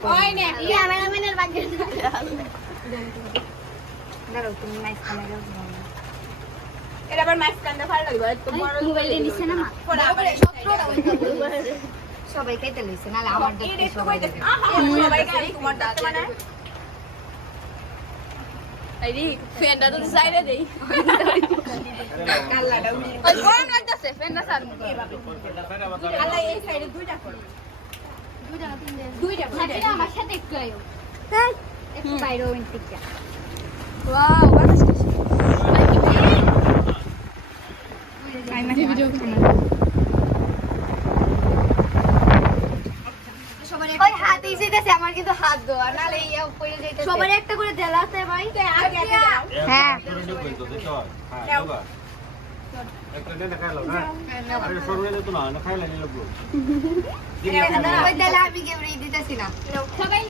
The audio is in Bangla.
ওই নে ক্যামেরাম্যানের বাগে দাঁড়াও তুমি মাইক ক্যামেরা এটা আবার মাছ কান্দা ভালো লাগবে তো বড় মোবাইলে নিছে না মা পড়া করে সবাই খাইতে লইছে নালে আমার এই দেখতে একটু সবাই কইতে দেবে সবাই গালি তোমার দাঁতে মানে আইরি ফ্যানটা তো সাইডে দেই কাল্লাটা উনি ওই গরম লাগতেছে ফ্যানটা সার কাল্লা এই সাইডে দুইটা করে দুইটা আমার সাথে একটু আইও একটু বাইরে ওই থেকে ওয়াও বাতাস কি আই মানে ভিডিও ওই হাত ইসেতেছে আমার কিন্তু হাত দোয়া নালে ইয়া পড়ে যাইতেছে সবার একটা করে দেলাতে ভাই হ্যাঁ ওই দেলা আমি কেউ দিতেছি না সবাই